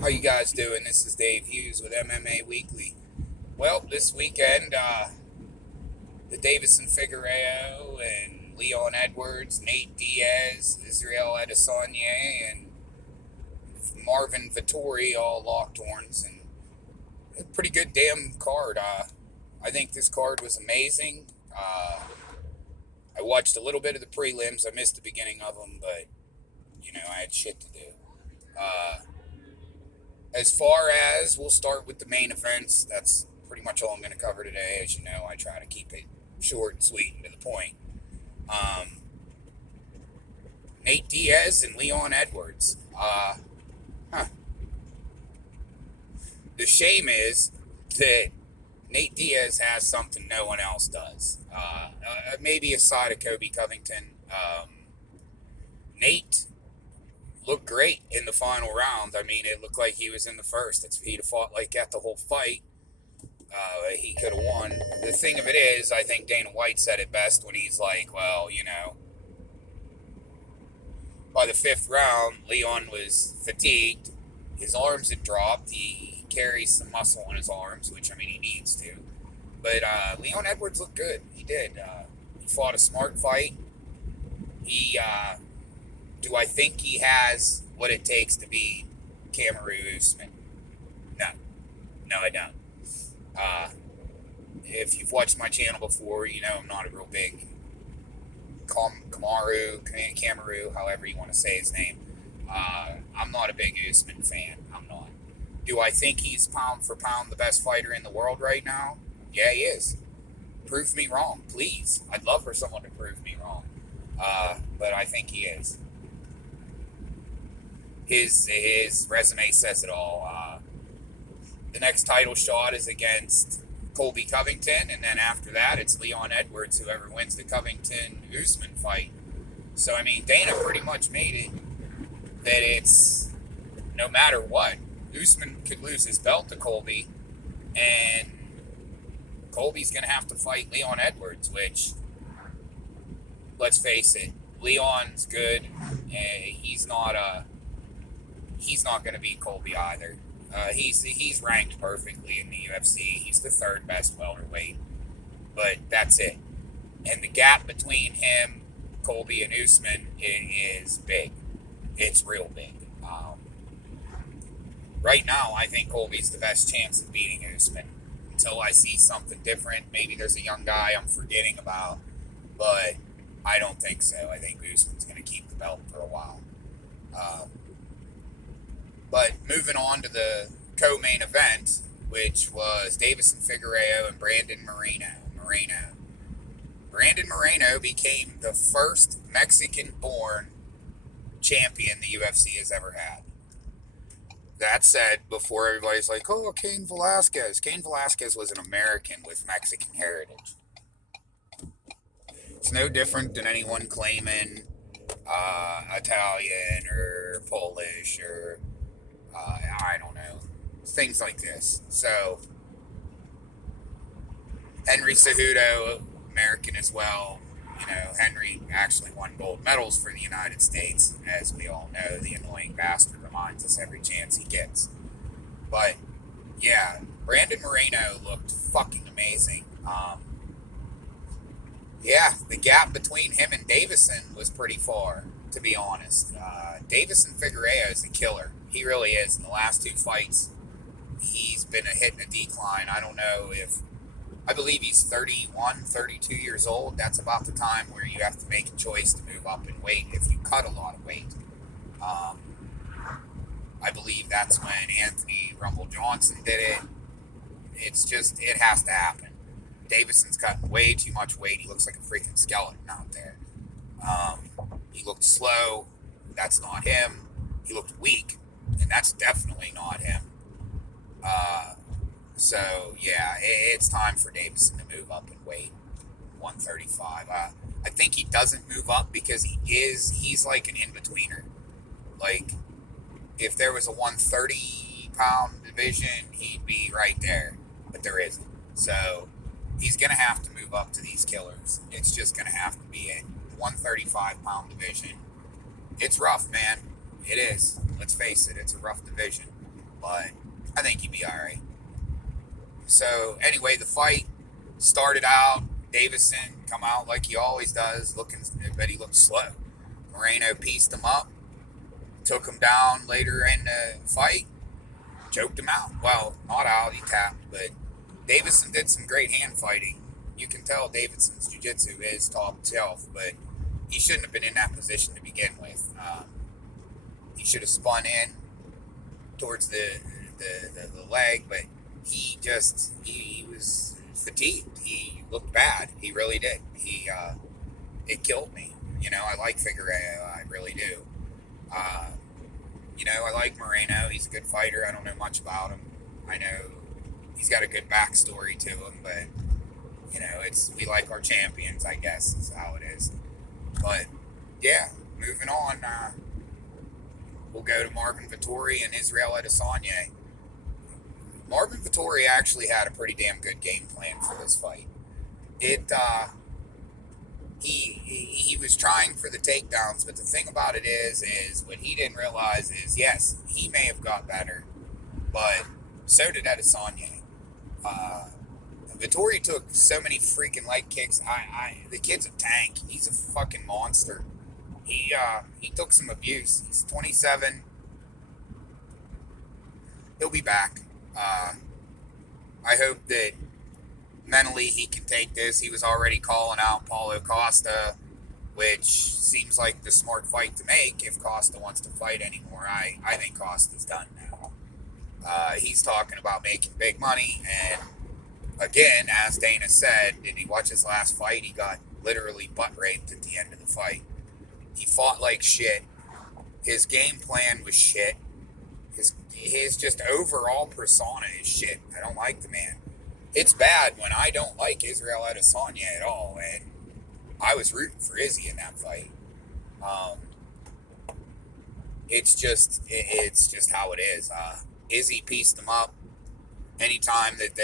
How you guys doing? This is Dave Hughes with MMA Weekly. Well, this weekend, the Davidson Figueroa and Leon Edwards, Nate Diaz, Israel Adesanya, and Marvin Vettori all locked horns, and a pretty good damn card. I think this card was amazing. I watched a little bit of the prelims. I missed the beginning of them, but I had shit to do. Uh, As far as we'll start with the main events, that's pretty much all I'm going to cover today. As you know, I try to keep it short and sweet and to the point. Um, Nate Diaz and Leon Edwards. Huh. The shame is that Nate Diaz has something no one else does. Maybe aside of Kobe Covington, Nate looked great in the final round. I mean, it looked like he was in the first. He'd have fought like that the whole fight. He could have won. The thing of it is, I think Dana White said it best when he's like, well, by the fifth round, Leon was fatigued. His arms had dropped. He carries some muscle in his arms, which, I mean, he needs to. But Leon Edwards looked good. He did. He fought a smart fight. Do I think he has what it takes to be Kamaru Usman? No. No, I don't. If you've watched my channel before, you know I'm not a real big Kamaru, however you want to say his name. I'm not a big Usman fan. I'm not. Do I think he's pound for pound the best fighter in the world right now? Yeah, he is. Prove me wrong, please. I'd love for someone to prove me wrong. But I think he is. His resume says it all. The next title shot is against Colby Covington, and then after that, it's Leon Edwards, whoever wins the Covington-Usman fight. So, I mean, Dana pretty much made it that it's no matter what, Usman could lose his belt to Colby, and Colby's going to have to fight Leon Edwards, which, let's face it, Leon's good, and he's not going to beat Colby either. He's ranked perfectly in the UFC. He's the third best welterweight, but that's it. And the gap between him, Colby, and Usman is big. It's real big. Right now, I think Colby's the best chance of beating Usman. Until I see something different, maybe there's a young guy I'm forgetting about, but I don't think so. I think Usman's going to keep the belt for a while. But moving on to the co-main event, which was Davidson Figueroa and Brandon Moreno. Brandon Moreno became the first Mexican-born champion the UFC has ever had. That said, before everybody's like, oh, Cain Velasquez. Cain Velasquez was an American with Mexican heritage. It's no different than anyone claiming Italian or Polish or I don't know, things like this. So, Henry Cejudo, American as well. Henry actually won gold medals for the United States, as we all know. The annoying bastard reminds us every chance he gets. But, yeah, Brandon Moreno looked fucking amazing. Yeah, the gap between him and Davidson was pretty far, to be honest. Davidson Figueroa is a killer. He really is. In the last two fights, he's been a hit and a decline. I believe he's 31, 32 years old. That's about the time where you have to make a choice to move up in weight if you cut a lot of weight. I believe that's when Anthony Rumble Johnson did it. It has to happen. Davidson's cutting way too much weight. He looks like a freaking skeleton out there. He looked slow. That's not him. He looked weak, and that's definitely not him. So, yeah, it's time for Davidson to move up in weight, 135. I think he doesn't move up because he's like an in-betweener. Like, if there was a 130-pound division, he'd be right there, but there isn't. So, he's going to have to move up to these killers. It's just going to have to be a 135-pound division. It's rough, man. It is. Let's face it, it's a rough division. but I think he'd be all right. So anyway, the fight started out. Davidson come out like he always does, but he looked slow. Moreno pieced him up, took him down later in the fight, choked him out. Well, not out, he tapped, but Davidson did some great hand fighting. You can tell Davidson's jiu-jitsu is top shelf, but he shouldn't have been in that position to begin with. He should have spun in towards the leg, but he was fatigued. He looked bad. He really did. It killed me. I like Figueiredo. I really do. I like Moreno. He's a good fighter. I don't know much about him. I know he's got a good backstory to him, but we like our champions, I guess, is how it is. But yeah, moving on. We'll go to Marvin Vettori and Israel Adesanya. Marvin Vettori actually had a pretty damn good game plan for this fight. He was trying for the takedowns, but the thing about it is what he didn't realize is, yes, he may have got better, but so did Adesanya. Vettori took so many freaking leg kicks. The kid's a tank. He's a fucking monster. He took some abuse. He's 27. He'll be back. I hope that mentally he can take this. He was already calling out Paulo Costa, which seems like the smart fight to make if Costa wants to fight anymore. I think Costa's done now. He's talking about making big money, and again, as Dana said, did he watch his last fight? He got literally butt raped at the end of the fight. He fought like shit. His game plan was shit. His just overall persona is shit. I don't like the man. It's bad when I don't like Israel Adesanya at all, and I was rooting for Izzy in that fight. It's just how it is. Izzy pieced him up. Anytime that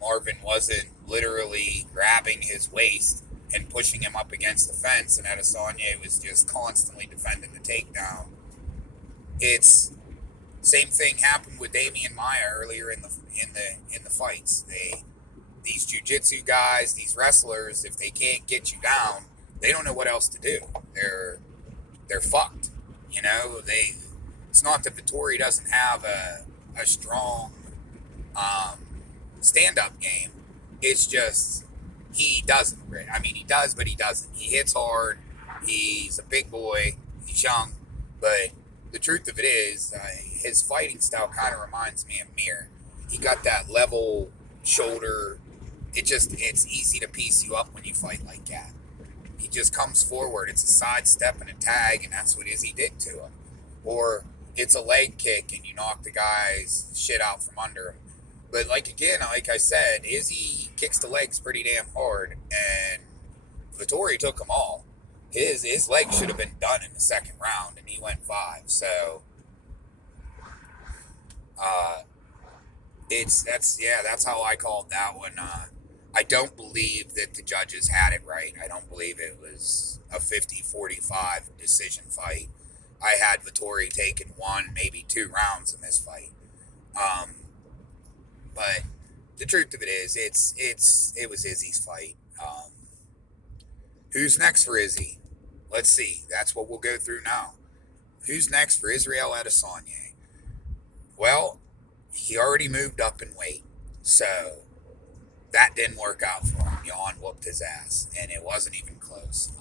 Marvin wasn't literally grabbing his waist and pushing him up against the fence, and Adesanya was just constantly defending the takedown. It's same thing happened with Damian Maia earlier in the fights. These jiu-jitsu guys, these wrestlers, if they can't get you down, they don't know what else to do. They're fucked. It's not that Vettori doesn't have a strong stand-up game. It's just he doesn't. I mean, he does, but he doesn't. He hits hard. He's a big boy. He's young, but the truth of it is, his fighting style kind of reminds me of Mir. He got that level shoulder. It's easy to piece you up when you fight like that. He just comes forward. It's a sidestep and a tag, and that's what Izzy did to him. Or it's a leg kick, and you knock the guy's shit out from under him. But like I said, Izzy kicks the legs pretty damn hard, and Vettori took them all. His leg should have been done in the second round, and he went 5. So, that's how I called that one. I don't believe that the judges had it right. I don't believe it was a 50-45 decision fight. I had Vettori taking 1, maybe 2 rounds in this fight. But the truth of it is, it was Izzy's fight. Who's next for Izzy? Let's see. That's what we'll go through now. Who's next for Israel Adesanya? Well, he already moved up in weight, so that didn't work out for him. Jan whooped his ass, and it wasn't even close.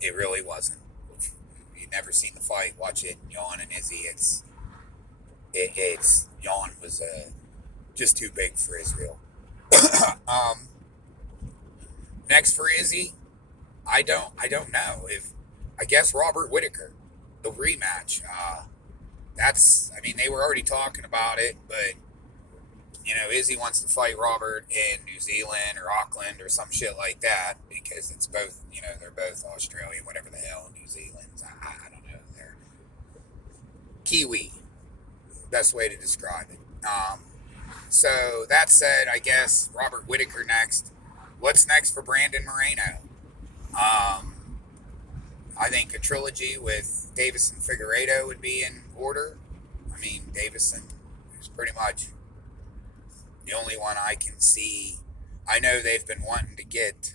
It really wasn't. If you've never seen the fight, watch it. Jan and Izzy, Jan was just too big for Israel. Next for Izzy, I don't know. I guess Robert Whittaker, the rematch. They were already talking about it, but Izzy wants to fight Robert in New Zealand or Auckland or some shit like that, because it's both, they're both Australian, whatever the hell New Zealand's. I don't know. They're Kiwi, best way to describe it. So that said, I guess Robert Whittaker next. What's next for Brandon Moreno? I think a trilogy with Davidson Figueiredo would be in order. I mean, Davidson, is pretty much the only one I can see. I know they've been wanting to get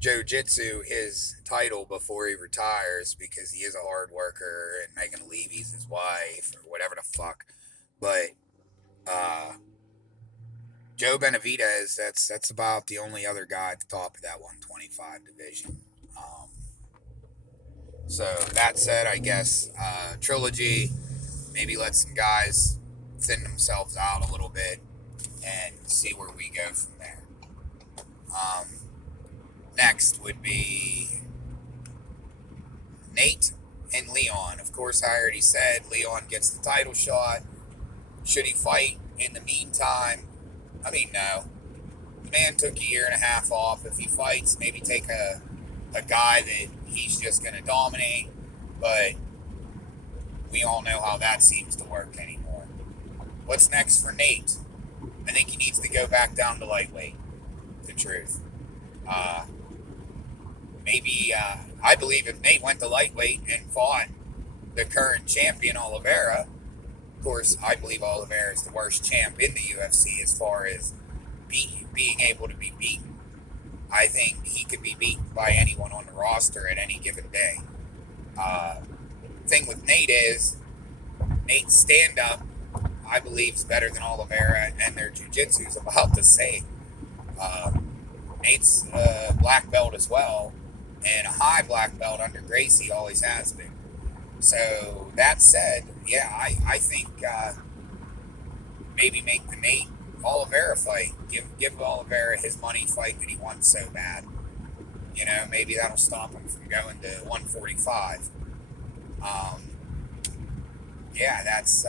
Jiu-Jitsu his title before he retires because he is a hard worker and Megan Levy's his wife or whatever the fuck. But Joe Benavidez, that's about the only other guy at the top of that 125 division. So that said, I guess Trilogy maybe let some guys thin themselves out a little bit and see where we go from there. Next would be Nate and Leon. Of course, I already said Leon gets the title shot. Should he fight in the meantime? I mean, no. The man took a year and a half off. If he fights, maybe take a guy that he's just going to dominate. But we all know how that seems to work anymore. What's next for Nate? I think he needs to go back down to lightweight. The truth. I believe if Nate went to lightweight and fought the current champion Oliveira, of course, I believe Oliveira is the worst champ in the UFC as far as being able to be beaten. I think he could be beaten by anyone on the roster at any given day. Thing with Nate is, Nate's stand-up, I believe, is better than Oliveira, and their jiu-jitsu is about the same. Nate's a black belt as well, and a high black belt under Gracie, always has been. So, that said, yeah, I think maybe make the Nate Oliveira fight. Give Oliveira his money fight that he wants so bad. You know, maybe that'll stop him from going to 145. Yeah, that's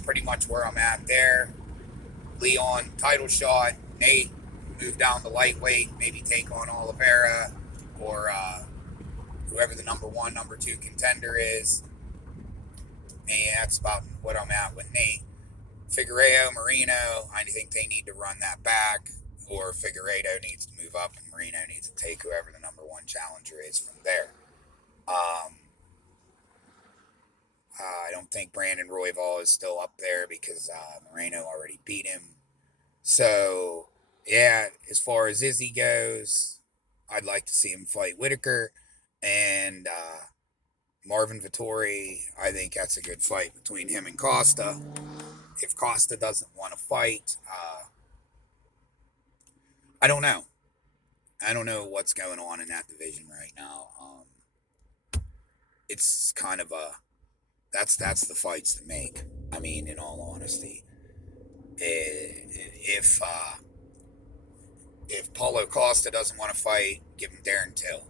pretty much where I'm at there. Leon, title shot. Nate, move down to lightweight, maybe take on Oliveira or whoever the number one, number two contender is. And that's about what I'm at with Nate. Figueiredo, Moreno, I think they need to run that back, or Figueiredo needs to move up and Moreno needs to take whoever the number one challenger is from there. I don't think Brandon Royval is still up there because Moreno already beat him. So, yeah, as far as Izzy goes, I'd like to see him fight Whitaker. And Marvin Vettori, I think that's a good fight between him and Costa. If Costa doesn't want to fight, I don't know. I don't know what's going on in that division right now. It's kind of that's the fights to make. I mean, in all honesty, if Paulo Costa doesn't want to fight, give him Darren Till.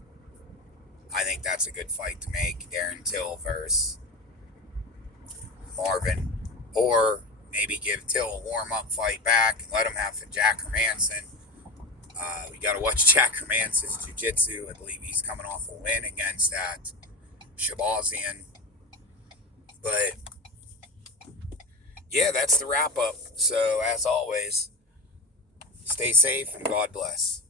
I think that's a good fight to make. Darren Till versus Marvin, or maybe give Till a warm-up fight back and let him have Jack Hermanson. We got to watch Jack Hermanson's jiu-jitsu. I believe he's coming off a win against that Shabazian. But, yeah, that's the wrap-up. So, as always, stay safe and God bless.